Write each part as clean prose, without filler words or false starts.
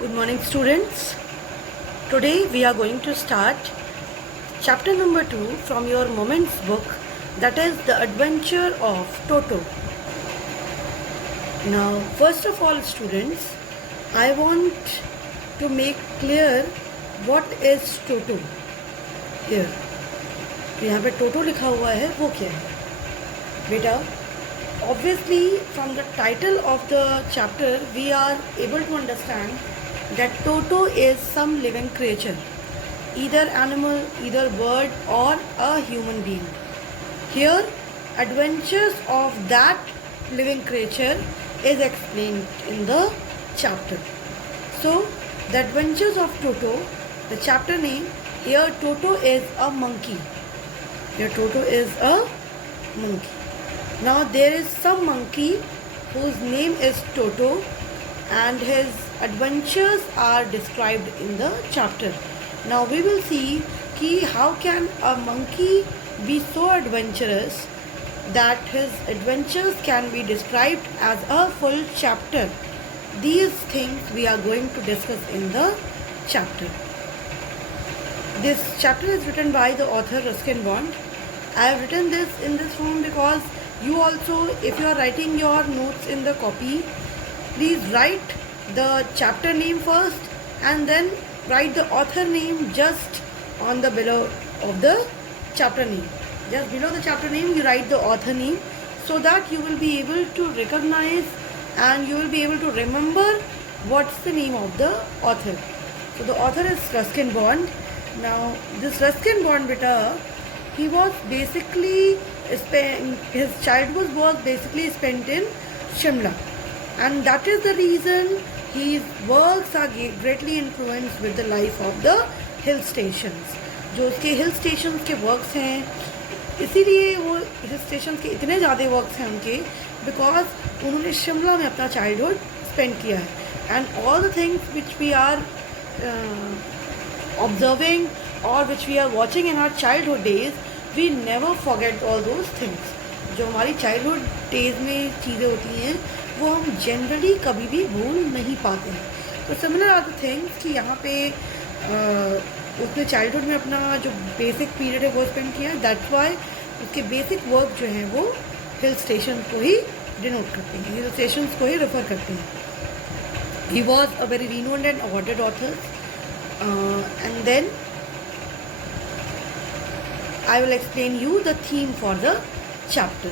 Good morning, students. Today we are going to start chapter number 2 from your Moments book, that is The Adventure of Toto. Now, first of all, students, I want to make clear what is Toto here. यहाँ पे टोटो लिखा हुआ है, वो क्या है बेटा? Obviously, from the title of the chapter, we are able to understand that Toto is some living creature, either animal, either bird, or a human being. Here, adventures of that living creature is explained in the chapter. So, the adventures of Toto, the chapter name, here Toto is a monkey. Here Toto is a monkey. Now there is some monkey whose name is Toto and his adventures are described in the chapter. Now we will see कि how can a monkey be so adventurous that his adventures can be described as a full chapter. These things we are going to discuss in the chapter. This chapter is written by the author Ruskin Bond. I have written this in this form because you also, if you are writing your notes in the copy, please write the chapter name first and then write the author name just on the below of the chapter name. Just below the chapter name you write the author name so that you will be able to recognize and you will be able to remember what's the name of the author. So the author is Ruskin Bond. Now this Ruskin Bond beta, he was basically his childhood was basically spent in Shimla, and that is the reason his works are greatly influenced with the life of the hill stations. जो उसके hill stations के works हैं, इसीलिए वो hill stations के इतने ज़्यादा works हैं उनके because उन्होंने शिमला में अपना childhood spend किया है, and all the things which we are observing or which we are watching in our childhood days, we never forget all those things. जो हमारी childhood days में चीज़ें होती हैं वो हम जनरली कभी भी भूल नहीं पाते हैं. तो सिमिलर आर द थिंग्स कि यहाँ पे उसने चाइल्डहुड में अपना जो बेसिक पीरियड है वो स्पेंड किया. दैट्स वाई उसके बेसिक वर्क जो हैं वो हिल स्टेशन को ही डिनोट करते हैं, हिल स्टेशन को ही रेफर करते हैं. He was a very renowned and awarded author. And then I will explain you the theme for the chapter.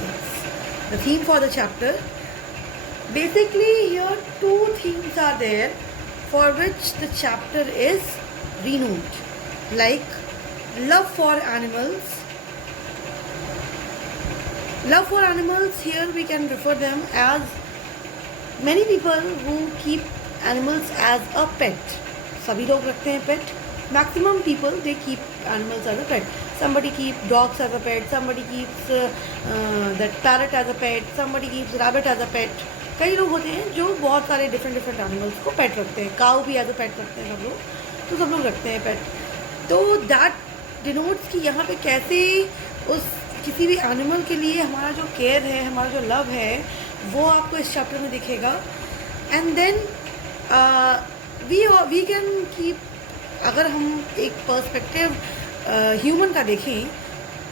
Yes. The theme for the chapter. Basically, here two themes are there for which the chapter is renowned, like love for animals. Love for animals, here we can refer them as many people who keep animals as a pet. सभी लोग रखते हैं pet. Maximum people, they keep animals as a pet. Somebody keeps dogs as a pet, somebody keeps that parrot as a pet, somebody keeps rabbit as a pet. कई लोग होते हैं जो बहुत सारे different animals को pet रखते हैं. Cow भी as a pet रखते हैं सब लोग, तो सब लोग रखते हैं pet. तो that denotes कि यहाँ पे कैसे उस किसी भी animal के लिए हमारा जो care है, हमारा जो love है, वो आपको इस chapter में दिखेगा. And then we can keep, अगर हम एक पर्सपेक्टिव ह्यूमन का देखें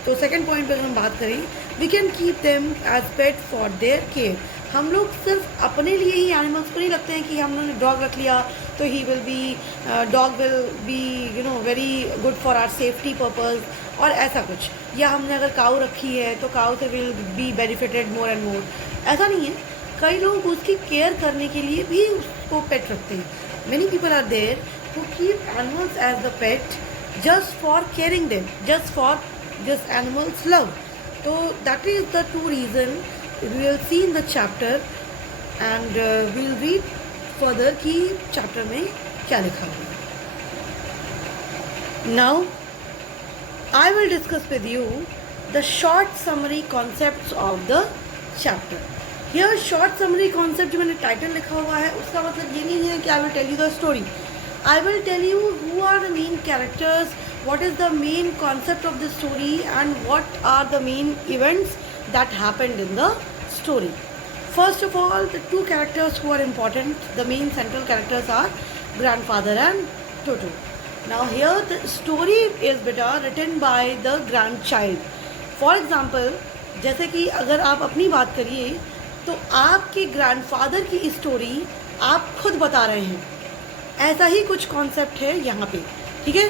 तो सेकंड पॉइंट पे अगर हम बात करें, we can keep them as pet for their care. हम लोग सिर्फ अपने लिए ही एनिमल्स को नहीं रखते हैं कि हमने डॉग रख लिया तो he will be dog will be very good for our safety purpose और ऐसा कुछ, या हमने अगर काऊ रखी है तो काऊ से will be benefited more and more. ऐसा नहीं है. कई लोग उसकी केयर करने के लिए भी उसको पेट रखते हैं. Many people are there who keep animals as the pet just for caring them, just for this animal's love. So that is the two reasons we will see in the chapter, and we will read further कि chapter में क्या लिखा हुआ है. Now I will discuss with you the short summary concepts of the chapter. Here short summary concept जो मैंने टाइटल लिखा हुआ है उसका मतलब ये नहीं है कि I will tell you the story. I will tell you who are the main characters, what is the main concept of the story, and what are the main events that happened in the story. First of all, the two characters who are important, the main central characters are grandfather and Toto. Now here the story is beta written by the grandchild. For example, जैसे कि अगर आप अपनी बात करिए तो आपके ग्रैंडफादर की स्टोरी आप खुद बता रहे हैं, ऐसा ही कुछ कॉन्सेप्ट है यहाँ पे, ठीक है।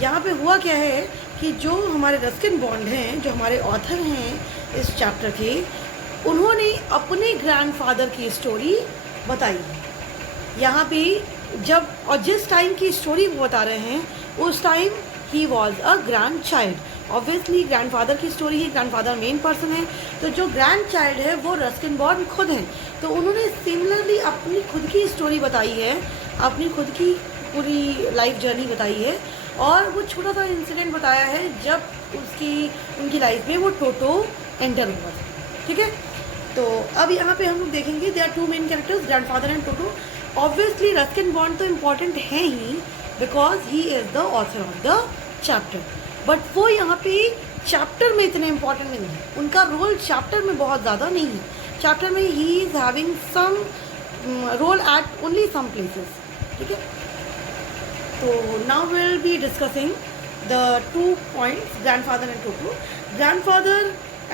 यहाँ पे हुआ क्या है कि जो हमारे रस्किन बॉन्ड हैं, जो हमारे ऑथर हैं इस चैप्टर के, उन्होंने अपने ग्रैंडफादर की स्टोरी बताई है यहाँ पे। जब और जिस टाइम की स्टोरी वो बता रहे हैं उस टाइम ही was a grand child. Obviously grandfather की स्टोरी है, ग्रैंडफादर मेन पर्सन है, तो जो ग्रैंड चाइल्ड है वो रस्किन बॉन्ड खुद हैं। तो उन्होंने सिमिलरली अपनी खुद की स्टोरी बताई है, अपनी खुद की पूरी लाइफ जर्नी बताई है, और वो छोटा सा इंसिडेंट बताया है जब उनकी लाइफ में वो टोटो एंटर हुआ था, ठीक है। तो अब यहाँ पे हम लोग देखेंगे they are two main characters, grandfather and Toto. Obviously Ruskin Bond तो इम्पॉर्टेंट है he because he is the author of the chapter, but वो यहाँ पे चैप्टर में इतने इम्पॉर्टेंट नहीं है, उनका रोल चैप्टर में बहुत ज़्यादा नहीं है। चैप्टर में he is having some role at only some places, ठीक है। तो now will be discussing the 2 points, grandfather and Toto. Grandfather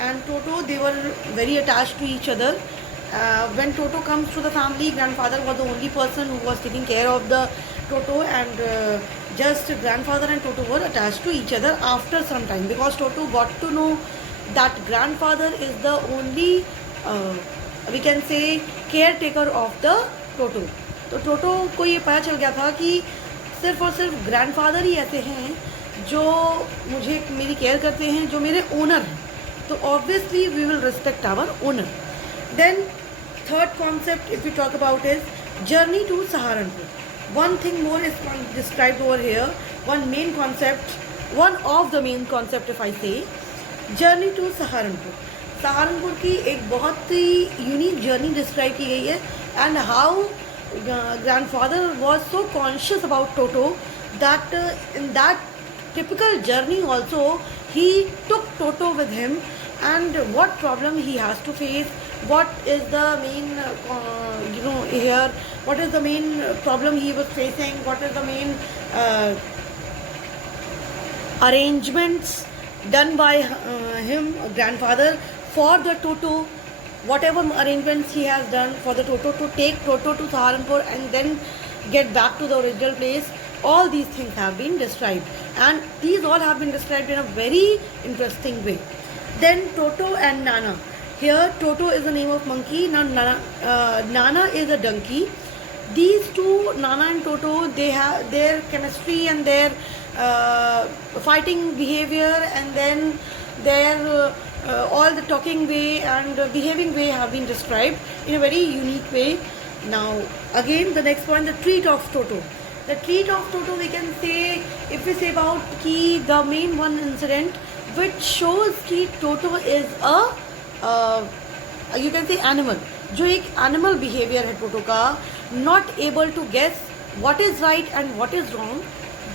and Toto, they were very attached to each other. When Toto comes to the family, grandfather was the only person who was taking care of the Toto, and just grandfather and Toto were attached to each other after some time, because Toto got to know that grandfather is the only we can say caretaker of the Toto. तो Toto को ये पता चल गया था कि सिर्फ और सिर्फ ग्रैंडफादर ही ऐसे हैं जो मुझे मेरी केयर करते हैं, जो मेरे ओनर हैं, तो obviously we will respect our owner. Then third concept if you talk about is journey to Saharanpur. One thing more is described over here, one main concept, one of the main concept if I say journey to Saharanpur. सहारनपुर की एक बहुत ही unique journey describe की गई है, and how grandfather was so conscious about Toto that in that typical journey also he took Toto with him, and what problem he has to face, what is the main here, what is the main problem he was facing, what is the main arrangements done by him, grandfather, for the Toto, whatever arrangements he has done for the Toto to take Toto to Saharanpur and then get back to the original place. All these things have been described, and these all have been described in a very interesting way. Then Toto and Nana. Here Toto is the name of monkey. Now Nana is a donkey. These two, Nana and Toto, they have their chemistry and their fighting behavior, and then their all the talking way and behaving way have been described in a very unique way. Now again the next point, the treat of Toto. The treat of Toto, we can say, if we say about ki the main one incident which shows ki Toto is a you can say animal, जो एक animal behavior है Toto का, not able to guess what is right and what is wrong,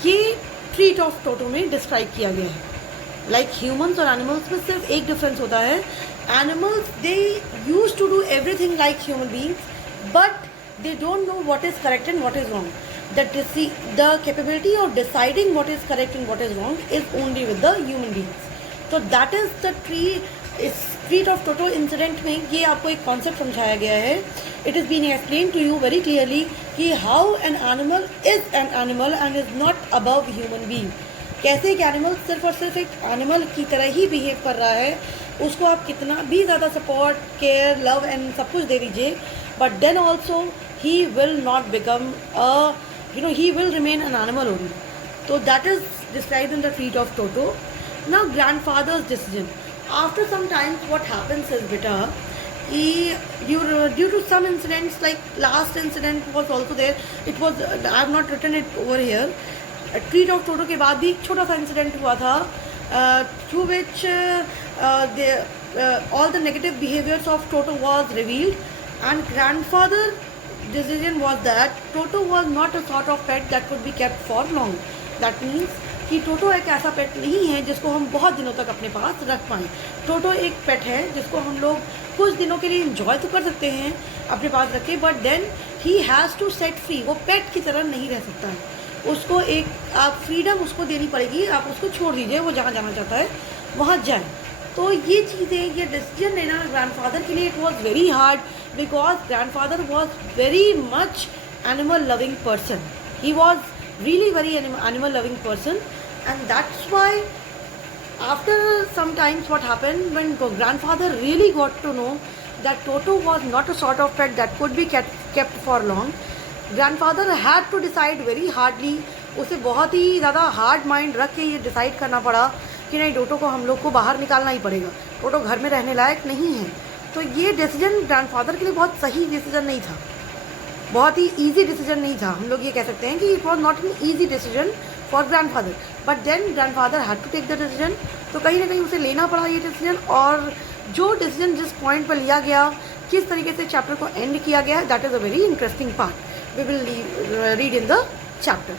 ये treat of Toto में describe किया गया है। Like humans और एनिमल्स में सिर्फ एक डिफरेंस होता है, animals they use to do everything like human beings, but they don't know what is correct and what is wrong. The capability of deciding what is correct and what is wrong is only with the human beings. तो that is the treat of Toto incident में ये आपको एक concept समझाया गया है। It is been explain to you very clearly कि how an animal is an animal and is not above human being. कैसे एक एनिमल सिर्फ और सिर्फ एक एनिमल की तरह ही बिहेव कर रहा है, उसको आप कितना भी ज़्यादा सपोर्ट, केयर, लव एंड सब कुछ दे दीजिए, but then also he will not become he will remain an animal only. तो that is described in the treat of Toto. Now grandfathers decision, after some times what happens is बेटा, due to some incidents, like last incident was also there, it was I have not written it over here. Treat of टोटो के बाद भी एक छोटा सा इंसिडेंट हुआ था, through which all the negative behaviours of Toto was revealed, and grandfather decision was that Toto was not a sort of pet that could be kept for long. That means कि टोटो एक ऐसा पेट नहीं है जिसको हम बहुत दिनों तक अपने पास रख पाएँ। टोटो एक पेट है जिसको हम लोग कुछ दिनों के लिए इंजॉय तो कर सकते हैं अपने पास रख के, but then he has to set free. वो पेट की तरह नहीं रह सकता है, उसको एक आप फ्रीडम उसको देनी पड़ेगी। आप उसको छोड़ दीजिए, वो जहाँ जाना चाहता है वहाँ जाए। तो ये चीज़ें, ये डिसीजन लेना ग्रैंडफादर के लिए it was very hard, because grandfather was very much animal loving person. He was really very animal loving person, and that's why after some times what happened when grandfather really got to know that Toto was not a sort of pet that could be kept for long, grandfather had to decide very hardly. उसे बहुत ही ज़्यादा hard mind रख के ये डिसाइड करना पड़ा कि नहीं, टोटो को हम लोग को बाहर निकालना ही पड़ेगा, टोटो घर में रहने लायक नहीं है. तो ये डिसीजन ग्रैंडफादर के लिए बहुत सही डिसीजन नहीं था, बहुत ही ईजी डिसीजन नहीं था. हम लोग ये कह सकते हैं कि it was not an easy decision for grandfather, but then grandfather had to take the decision. तो कहीं ना कहीं उसे लेना पड़ा ये डिसीजन, और जो डिसीजन जिस पॉइंट पर लिया गया, किस तरीके से चैप्टर को एंड किया गया है, that is a very interesting part. We will read in the chapter.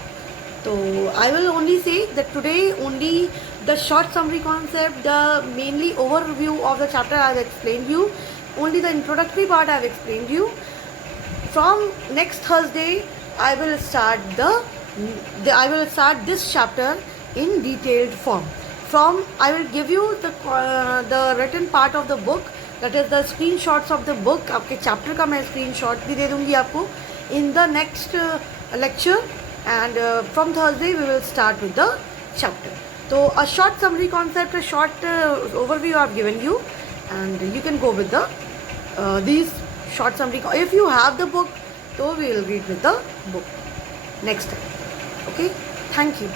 तो I will only say that today only the short summary concept, the mainly overview of the chapter I have explained you, only the introductory part I have explained you. From next Thursday, I will start this chapter in detailed form. I will give you the written part of the book, that is the screenshots of the book. आपके chapter का मैं screenshot भी दे दूँगी आपको in the next lecture, and from Thursday we will start with the chapter. So a short summary concept, a short overview I have given you, and you can go with the these short summary. If you have the book, so we will read with the book next time. Okay, thank you.